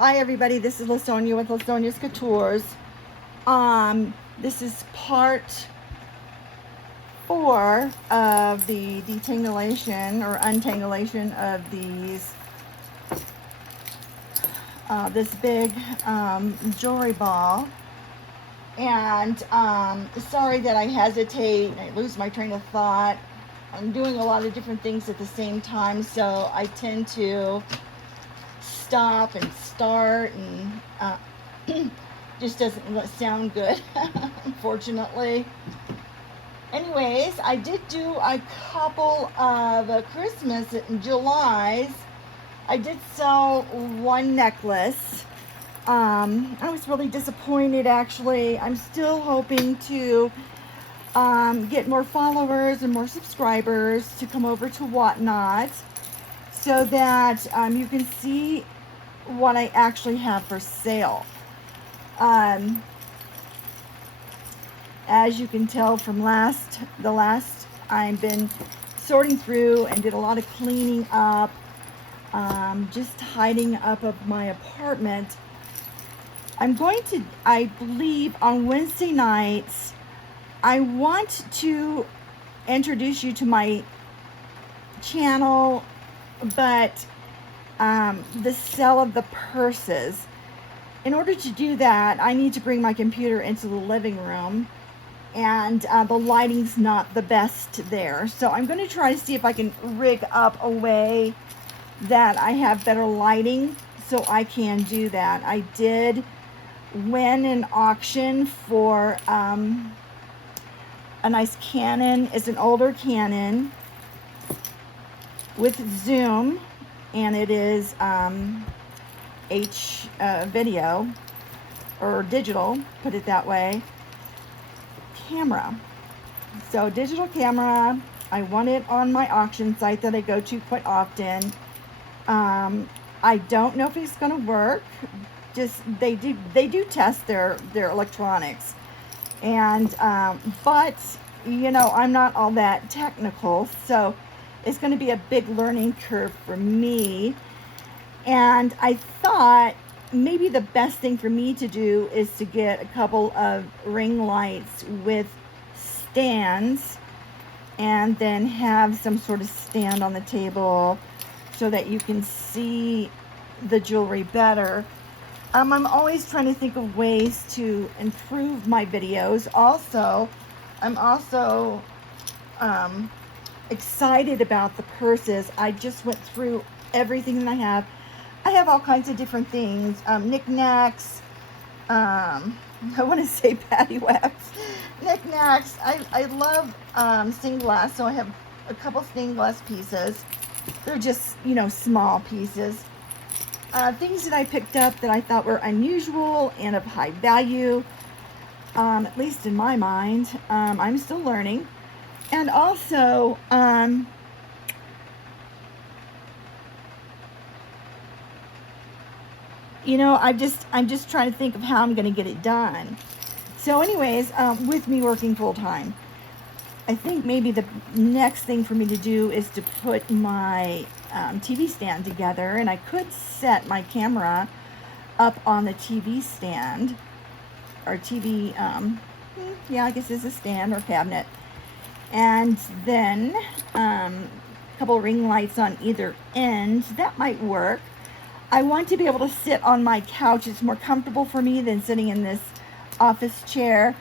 Hi everybody, this is Lasonia with Lasonia's Coutures. This is part 4 of the detangulation or untangulation of these this big jewelry ball. And sorry that I hesitate, I lose my train of thought. I'm doing a lot of different things at the same time, so I tend to stop and start, and just doesn't sound good, unfortunately. Anyways, I did do a couple of Christmas in July's. I did sell one necklace. I was really disappointed, actually. I'm still hoping to get more followers and more subscribers to come over to Whatnot, so that you can see what I actually have for sale. As you can tell from the last I've been sorting through and did a lot of cleaning up, just tidying up of my apartment. I'm going to, I believe on Wednesday nights, I want to introduce you to my channel, but the sale of the purses. In order to do that, I need to bring my computer into the living room, and the lighting's not the best there. So I'm going to try to see if I can rig up a way that I have better lighting so I can do that. I did win an auction for a nice Canon. It's an older Canon with zoom, and it is video or digital, put it that way, camera. So digital camera. I won it on my auction site that I go to quite often. I don't know if it's going to work. Just they do test their electronics, and but you know, I'm not all that technical, so it's going to be a big learning curve for me. And I thought maybe the best thing for me to do is to get a couple of ring lights with stands, and then have some sort of stand on the table so that you can see the jewelry better. I'm always trying to think of ways to improve my videos. Also, I'm also excited about the purses. I just went through everything that I have. I have all kinds of different things, knickknacks, I want to say paddywhacks, knickknacks. I love stained glass, so I have a couple stained glass pieces. They're just, you know, small pieces. Things that I picked up that I thought were unusual and of high value, at least in my mind. I'm still learning. And also, you know, I'm just trying to think of how I'm going to get it done. So anyways, with me working full time, I think maybe the next thing for me to do is to put my TV stand together, and I could set my camera up on the TV stand, or TV, yeah, I guess it's a stand or cabinet, and then a couple ring lights on either end. That might work. I want to be able to sit on my couch. It's more comfortable for me than sitting in this office chair.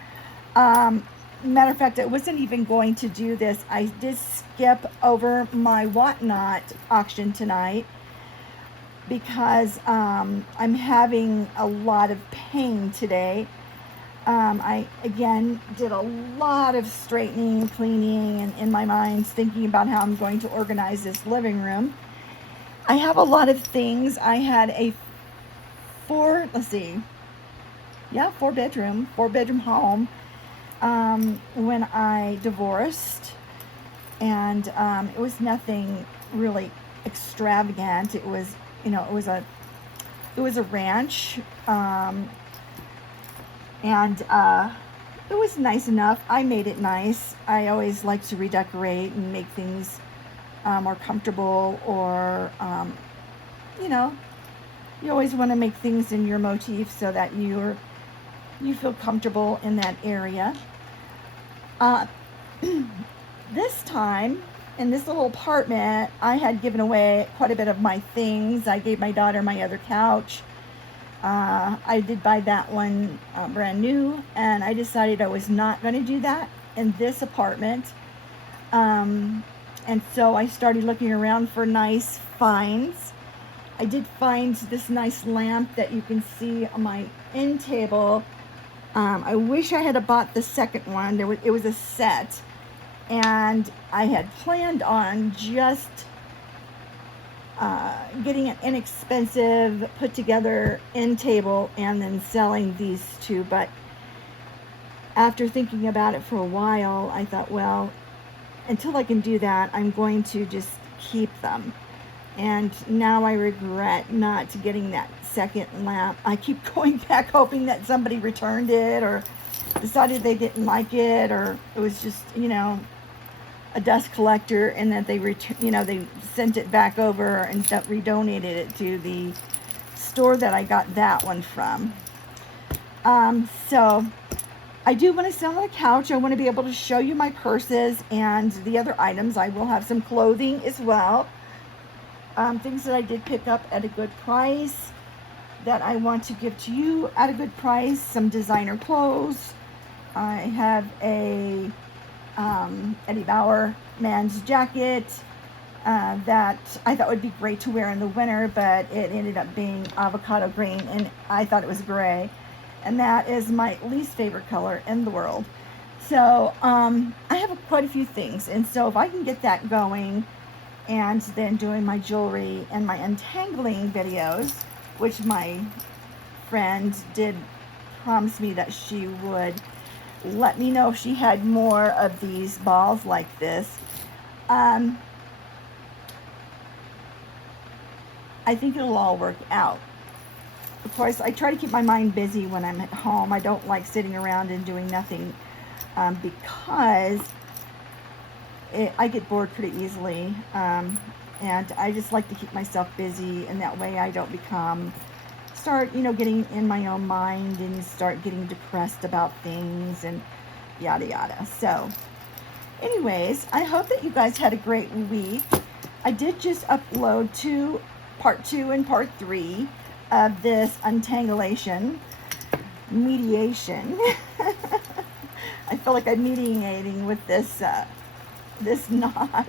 Matter of fact, I wasn't even going to do this. I did skip over my Whatnot auction tonight because I'm having a lot of pain today. I, again, did a lot of straightening, cleaning, and in my mind thinking about how I'm going to organize this living room. I have a lot of things. I had a four bedroom home when I divorced, and it was nothing really extravagant. It was, you know, it was a ranch, and it was nice enough. I made it nice. I always like to redecorate and make things more comfortable, or you know, You always want to make things in your motif so that you feel comfortable in that area. This time, in this little apartment, I had given away quite a bit of my things. I gave my daughter my other couch. I did buy that one brand new, and I decided I was not going to do that in this apartment. And so I started looking around for nice finds. I did find this nice lamp that you can see on my end table. I wish I had bought the second one. It was a set, and I had planned on just getting an inexpensive, put together end table and then selling these two. But after thinking about it for a while, I thought, well, until I can do that, I'm going to just keep them. And now I regret not getting that second lamp. I keep going back hoping that somebody returned it or decided they didn't like it, or it was just, a dust collector, and that they they sent it back over and redonated it to the store that I got that one from. So I do want to sit on the couch. I want to be able to show you my purses and the other items. I will have some clothing as well. Things that I did pick up at a good price that I want to give to you at a good price. Some designer clothes. I have a Eddie Bauer man's jacket that I thought would be great to wear in the winter, but it ended up being avocado green, and I thought it was gray, and that is my least favorite color in the world. So I have quite a few things, and so if I can get that going, and then doing my jewelry and my untangling videos, which my friend did promise me that she would let me know if she had more of these balls like this. I think it'll all work out. Of course, I try to keep my mind busy when I'm at home. I don't like sitting around and doing nothing because I get bored pretty easily, and I just like to keep myself busy, and that way I don't start getting in my own mind and start getting depressed about things and yada yada. So anyways, I hope that you guys had a great week. I did just upload part 2 and part 3 of this untangulation mediation. I feel like I'm mediating with this knot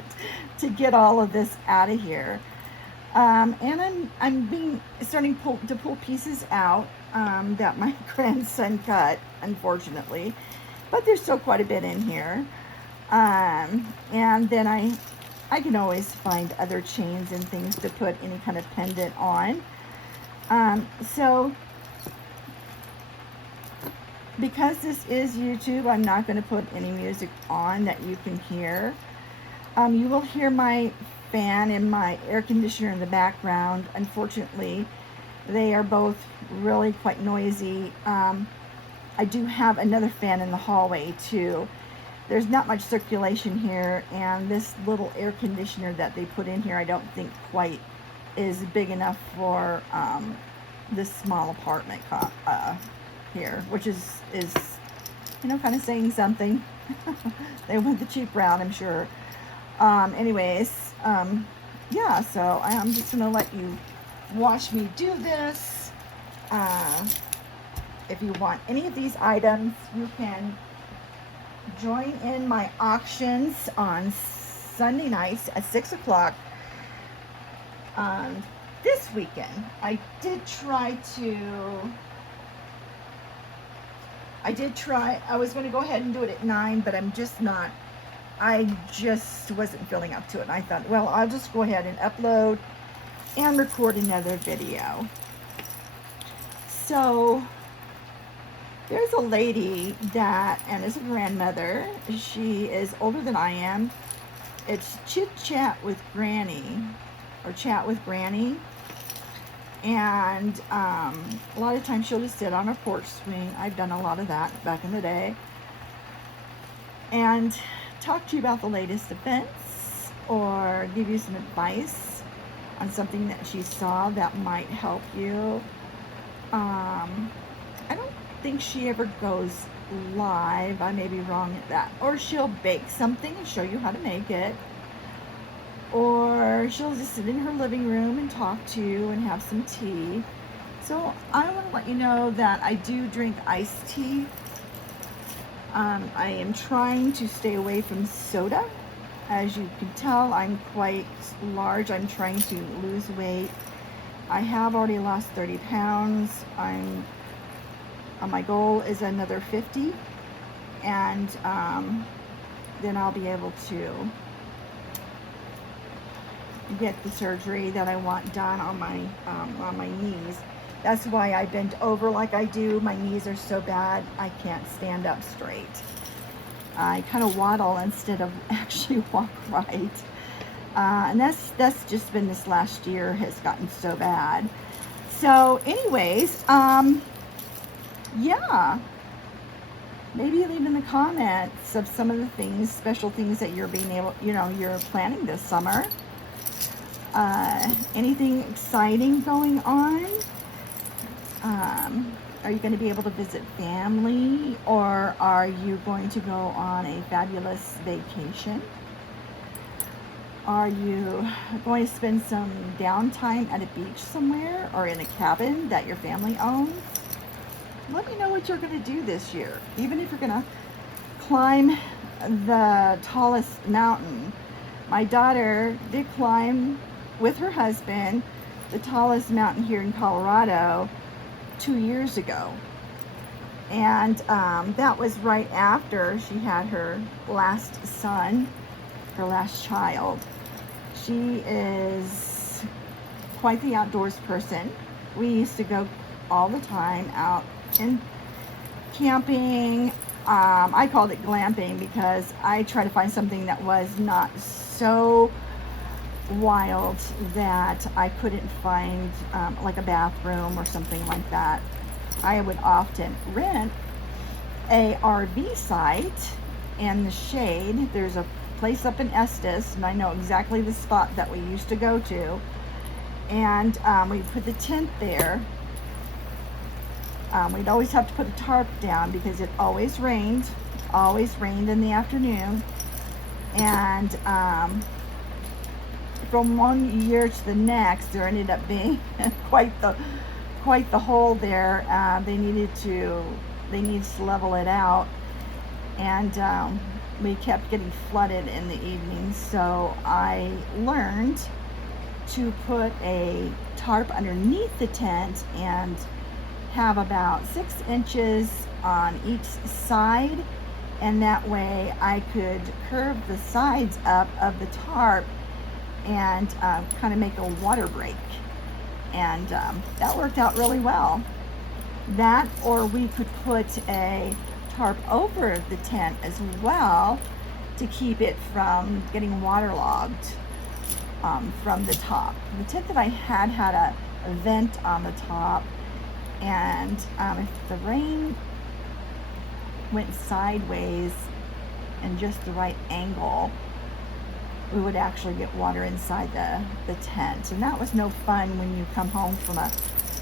to get all of this out of here. And I'm starting to pull pieces out that my grandson cut, unfortunately, but there's still quite a bit in here. And then I can always find other chains and things to put any kind of pendant on. So because this is YouTube, I'm not going to put any music on that you can hear. You will hear my fan and my air conditioner in the background. Unfortunately, they are both really quite noisy. I do have another fan in the hallway too. There's not much circulation here, and this little air conditioner that they put in here I don't think quite is big enough for this small apartment here, which is kind of saying something. They went the cheap route, I'm sure. Anyways, yeah, so I'm just gonna let you watch me do this. If you want any of these items, you can join in my auctions on Sunday nights at 6 o'clock. This weekend, I was going to go ahead and do it at 9, but I just wasn't feeling up to it. And I thought, well, I'll just go ahead and upload and record another video. So there's a lady and is a grandmother. She is older than I am. It's Chit Chat with Granny, or Chat with Granny. And a lot of times she'll just sit on her porch swing. I've done a lot of that back in the day. And talk to you about the latest events or give you some advice. on something that she saw that might help you. I don't think she ever goes live. I may be wrong at that. Or she'll bake something and show you how to make it. Or she'll just sit in her living room and talk to you and have some tea. So I want to let you know that I do drink iced tea. I am trying to stay away from soda. As you can tell, I'm quite large. I'm trying to lose weight. I have already lost 30 pounds. My goal is another 50, and then I'll be able to get the surgery that I want done on my knees. That's why I bent over like I do. My knees are so bad I can't stand up straight. I kind of waddle instead of actually walk right. And that's just been this last year has gotten so bad. So anyways, yeah. Maybe leave in the comments of some of the things, special things that you're you're planning this summer. Anything exciting going on? Are you going to be able to visit family, or are you going to go on a fabulous vacation? Are you going to spend some downtime at a beach somewhere or in a cabin that your family owns? Let me know what you're going to do this year. Even if you're going to climb the tallest mountain. My daughter did climb with her husband the tallest mountain here in Colorado 2 years ago, and that was right after she had her last son, her last child. She is quite the outdoors person. We used to go all the time out and camping. I called it glamping because I try to find something that was not so wild that I couldn't find like a bathroom or something like that. I would often rent a RV site in the shade. There's a place up in Estes, and I know exactly the spot that we used to go to, and we put the tent there. We'd always have to put a tarp down because it always rained in the afternoon, and from one year to the next, there ended up being quite the hole there. They needed to level it out, and we kept getting flooded in the evenings. So I learned to put a tarp underneath the tent and have about 6 inches on each side, and that way I could curve the sides up of the tarp and kind of make a water break, and that worked out really well. That, or we could put a tarp over the tent as well to keep it from getting waterlogged from the top. The tent that I had a vent on the top, and if the rain went sideways and just the right angle, we would actually get water inside the tent, and that was no fun when you come home from a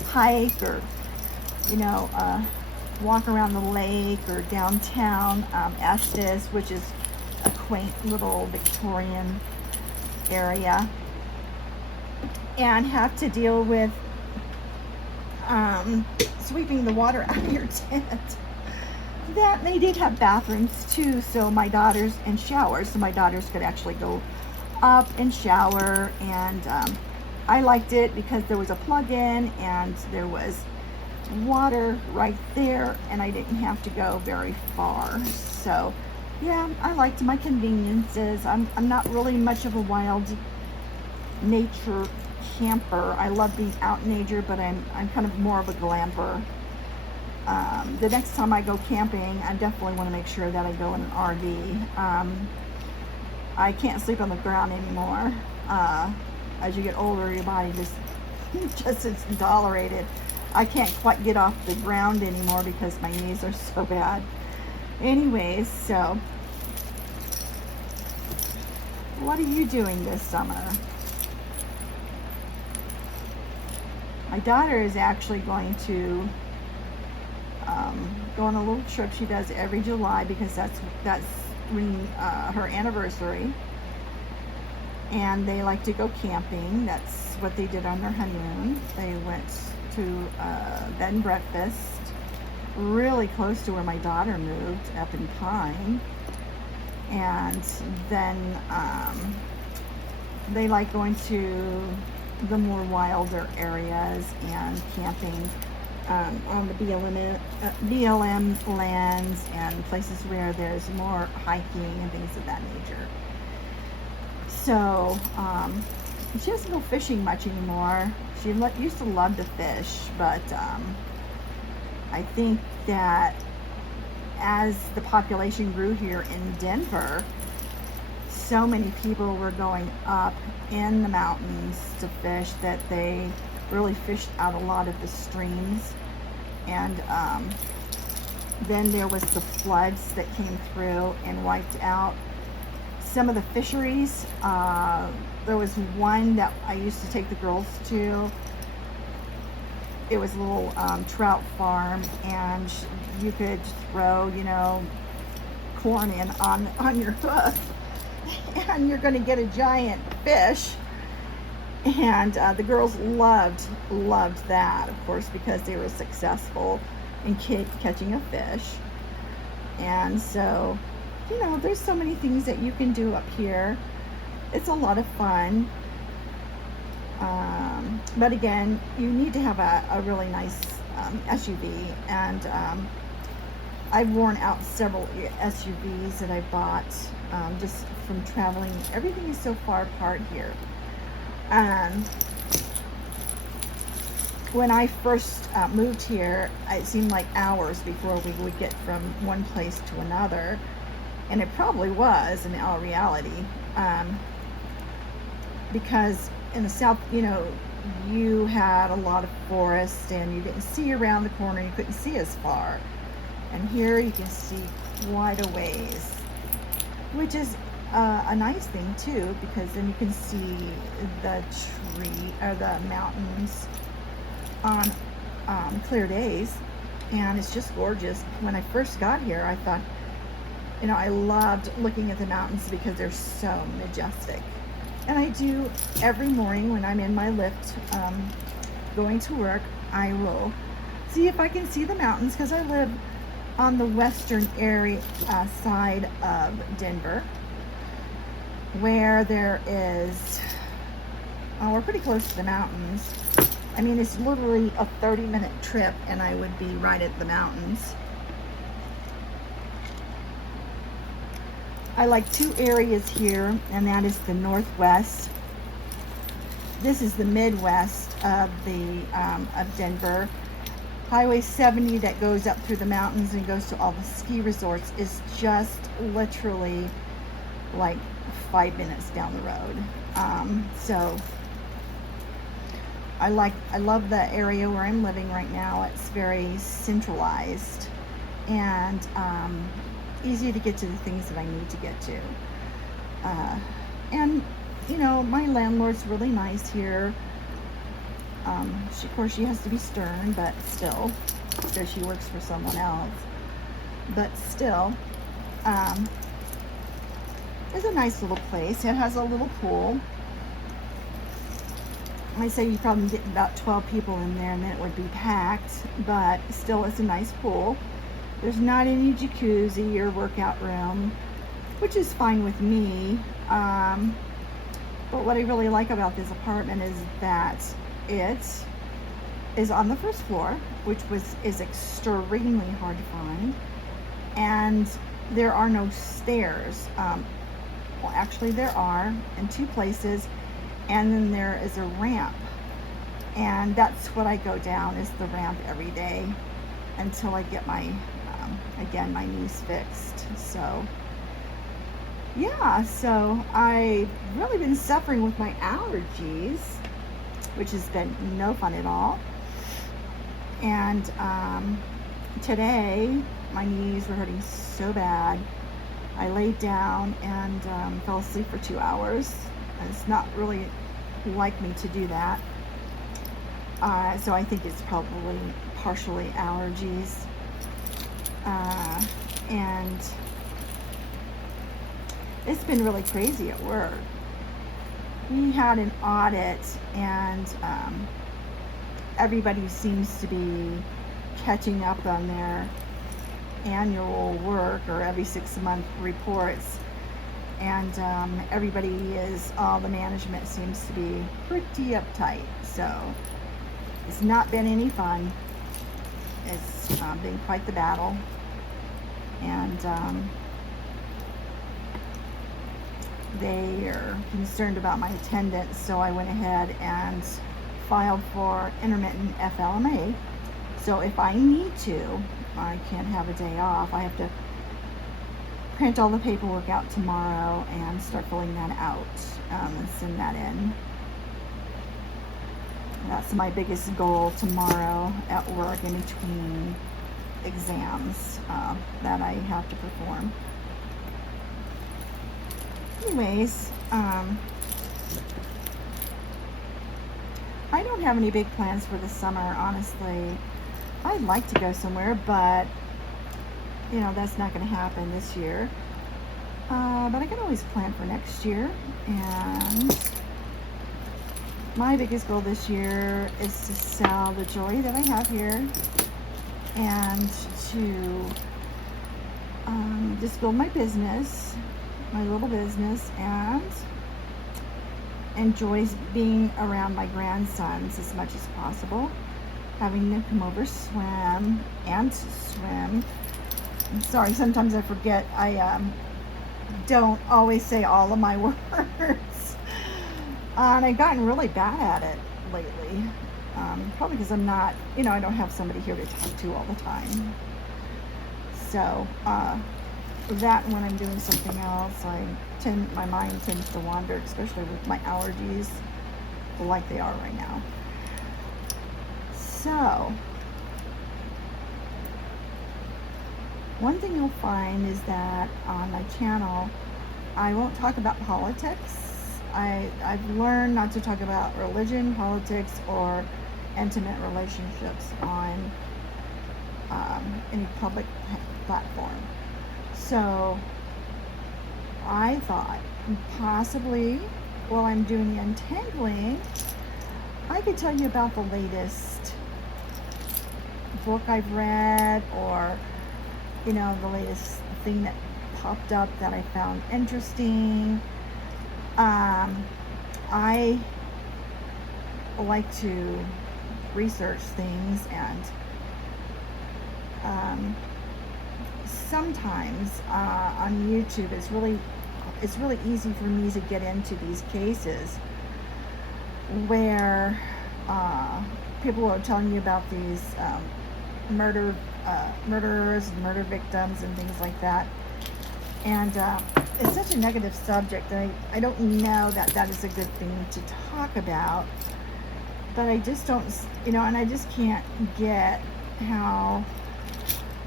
hike or walk around the lake or downtown Estes, which is a quaint little Victorian area, and have to deal with sweeping the water out of your tent. That they did have bathrooms too, so my daughters, and showers, so my daughters could actually go up and shower, and I liked it because there was a plug-in and there was water right there, and I didn't have to go very far. So yeah, I liked my conveniences. I'm not really much of a wild nature camper. I love being out in nature, but I'm kind of more of a glamper. The next time I go camping, I definitely want to make sure that I go in an RV. I can't sleep on the ground anymore. As you get older, your body just isn't tolerated. I can't quite get off the ground anymore because my knees are so bad. Anyways, so what are you doing this summer? My daughter is actually going to go on a little trip she does every July, because that's when her anniversary, and they like to go camping. That's what they did on their honeymoon. They went to bed and breakfast really close to where my daughter moved, up in Pine, and then they like going to the more wilder areas and camping on the BLM lands and places where there's more hiking and things of that nature. So she doesn't go fishing much anymore. She used to love to fish, but I think that as the population grew here in Denver, so many people were going up in the mountains to fish that they really fished out a lot of the streams. And then there was the floods that came through and wiped out some of the fisheries. There was one that I used to take the girls to. It was a little trout farm, and you could throw, corn in on your hook, and you're going to get a giant fish. And the girls loved that, of course, because they were successful in catching a fish. And so, there's so many things that you can do up here. It's a lot of fun. But again, you need to have a really nice SUV. And I've worn out several SUVs that I bought just from traveling. Everything is so far apart here. When I first moved here, it seemed like hours before we would get from one place to another. And it probably was in all reality. Because in the South, you had a lot of forest and you didn't see around the corner. You couldn't see as far. And here you can see quite a ways, which is a nice thing too, because then you can see the tree or the mountains on clear days, and it's just gorgeous. When I first got here, I thought, I loved looking at the mountains because they're so majestic. And I do every morning when I'm in my lift going to work. I will see if I can see the mountains, because I live on the western area side of Denver, where there is, we're pretty close to the mountains. I mean, it's literally a 30-minute trip and I would be right at the mountains. I like two areas here, and that is the Northwest. This is the Midwest of Denver. Highway 70 that goes up through the mountains and goes to all the ski resorts is just literally like 5 minutes down the road. So I love the area where I'm living right now. It's very centralized and easy to get to the things that I need to get to. And my landlord's really nice here. Of course, she has to be stern, but still, because she works for someone else. But still, it's a nice little place. It has a little pool. I say you probably get about 12 people in there, and then it would be packed. But still, it's a nice pool. There's not any jacuzzi or workout room, which is fine with me. But what I really like about this apartment is that it is on the first floor, which is extremely hard to find, and there are no stairs. Well, actually there are in two places, and then there is a ramp, and that's what I go down, is the ramp every day until I get my again, my knees fixed. So yeah, so I've really been suffering with my allergies, which has been no fun at all. And today my knees were hurting so bad, I laid down and fell asleep for 2 hours. And it's not really like me to do that. So I think it's probably partially allergies. And it's been really crazy at work. We had an audit, and everybody seems to be catching up on their annual work or every 6-month reports. And all the management seems to be pretty uptight. So it's not been any fun. It's been quite the battle. And they are concerned about my attendance, so I went ahead and filed for intermittent FLMA. So if I need to, I can have a day off. I have to print all the paperwork out tomorrow and start filling that out and send that in. That's my biggest goal tomorrow at work, in between exams that I have to perform. Anyways, I don't have any big plans for the summer, honestly. I'd like to go somewhere, but that's not going to happen this year. But I can always plan for next year. And my biggest goal this year is to sell the jewelry that I have here, and to just build my business, my little business, and enjoy being around my grandsons as much as possible, having them come over, swim. I'm sorry, sometimes I forget. I don't always say all of my words. And I've gotten really bad at it lately. Probably because I'm not, I don't have somebody here to talk to all the time. So, that when I'm doing something else, my mind tends to wander, especially with my allergies, like they are right now. So, one thing you'll find is that on my channel, I won't talk about politics. I've learned not to talk about religion, politics, or intimate relationships on any public platform. So I thought possibly while I'm doing the untangling, I could tell you about the latest book I've read, or the latest thing that popped up that I found interesting. I like to research things, and sometimes on YouTube it's really easy for me to get into these cases where people are telling you about these murderers and murder victims and things like that. And it's such a negative subject that I don't know that is a good thing to talk about. But I just don't, and I just can't get how,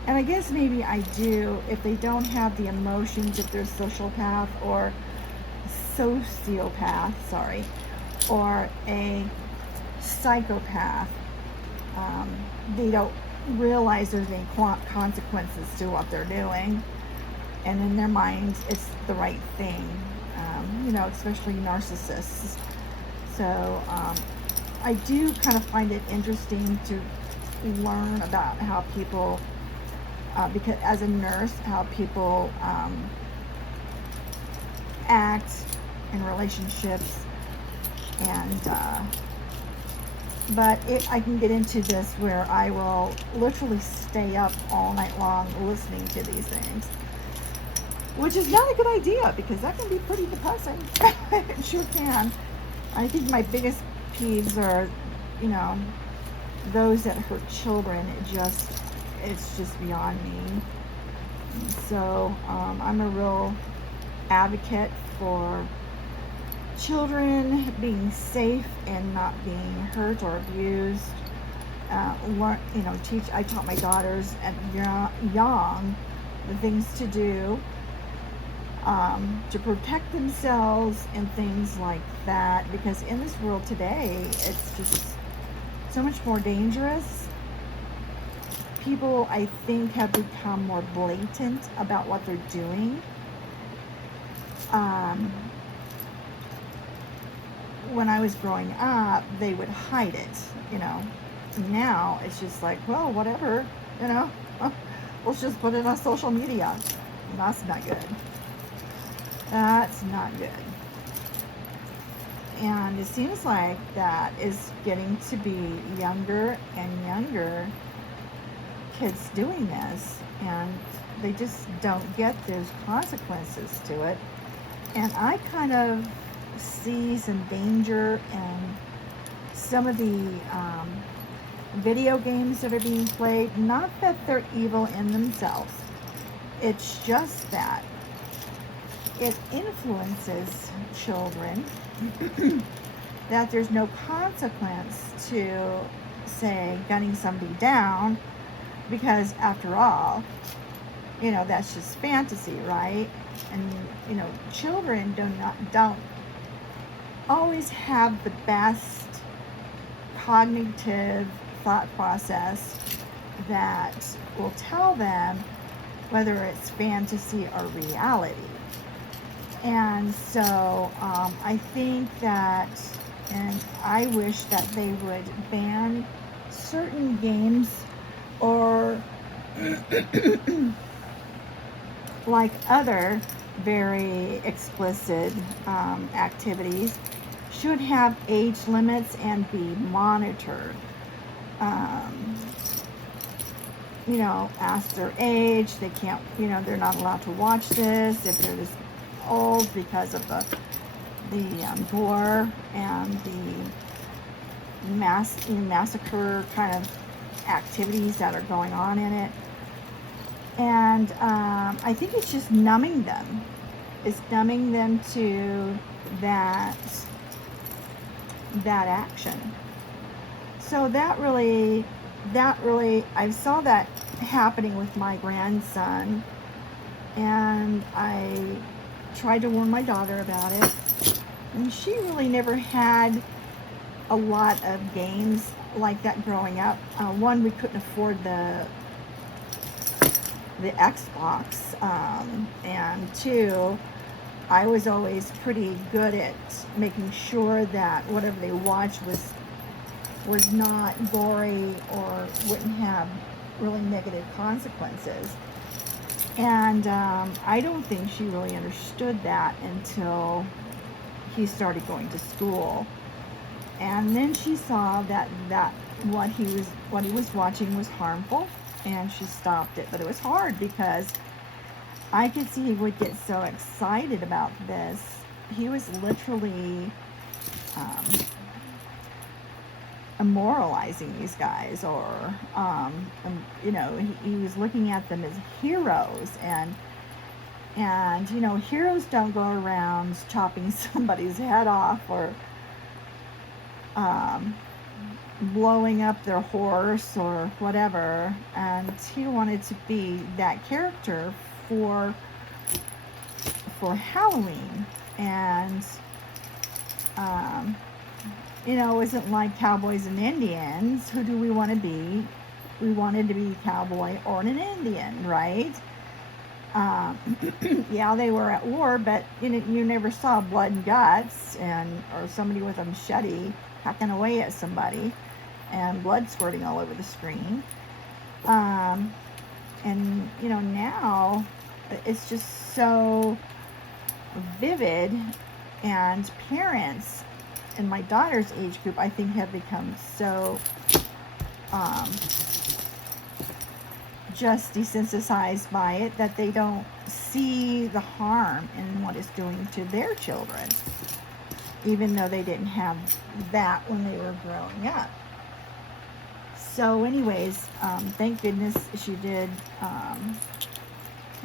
and I guess maybe I do, if they don't have the emotions, if they're sociopath or or a psychopath, they don't realize there's any consequences to what they're doing, and in their minds it's the right thing, especially narcissists. So I do kind of find it interesting to learn about how people, because as a nurse, how people act in relationships, and but I can get into this where I will literally stay up all night long listening to these things, which is not a good idea because that can be pretty depressing. It sure can. I think my biggest peeves are, those that hurt children. It's just beyond me. So I'm a real advocate for children being safe and not being hurt or abused. I taught my daughters at young the things to do to protect themselves and things like that, because in this world today it's just so much more dangerous. People, I think, have become more blatant about what they're doing. When I was growing up, they would hide it, you know. Now it's just like, well, whatever, you know. Let's just put it on social media. That's not good. That's not good. And it seems like that is getting to be younger and younger kids doing this, and they just don't get those consequences to it. And I kind of see some danger in some of the video games that are being played. Not that they're evil in themselves, it's just that it influences children that there's no consequence to, say, gunning somebody down, because after all, you know, that's just fantasy, right? And, you know, children don't always have the best cognitive thought process that will tell them whether it's fantasy or reality. And so I think that, and I wish that they would ban certain games, or like other very explicit activities should have age limits and be monitored. You know, ask their age. They can't, you know, they're not allowed to watch this if they're this old, because of the gore and the massacre kind of activities that are going on in it. And I think it's just numbing them. It's numbing them to that action. So that really, I saw that happening with my grandson, and I tried to warn my daughter about it, and she really never had a lot of games like that growing up. One, we couldn't afford the Xbox, and two, I was always pretty good at making sure that whatever they watched was not gory or wouldn't have really negative consequences. And I don't think she really understood that until he started going to school. And then she saw that what he was watching was harmful, and she stopped it. But it was hard, because I could see he would get so excited about this. He was literally immoralizing these guys, or you know, he was looking at them as heroes, and you know, heroes don't go around chopping somebody's head off, or blowing up their horse or whatever. And he wanted to be that character for Halloween. And you know, it wasn't like cowboys and Indians. Who do we want to be? We wanted to be a cowboy or an Indian, right? Yeah, they were at war, but you know, you never saw blood and guts, or somebody with a machete hacking away at somebody and blood squirting all over the screen. And you know, now it's just so vivid, and parents in my daughter's age group, I think, have become so just desensitized by it that they don't see the harm in what it's doing to their children, even though they didn't have that when they were growing up. So anyways, thank goodness she did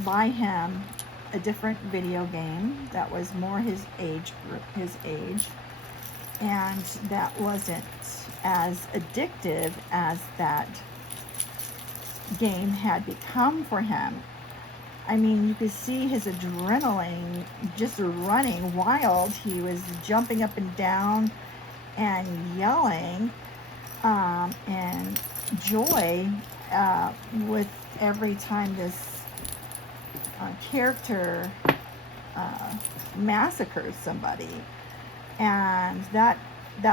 buy him a different video game that was more his age, and that wasn't as addictive as that game had become for him. I mean, you could see his adrenaline just running wild. He was jumping up and down and yelling. and joy with every time this character massacres somebody. And that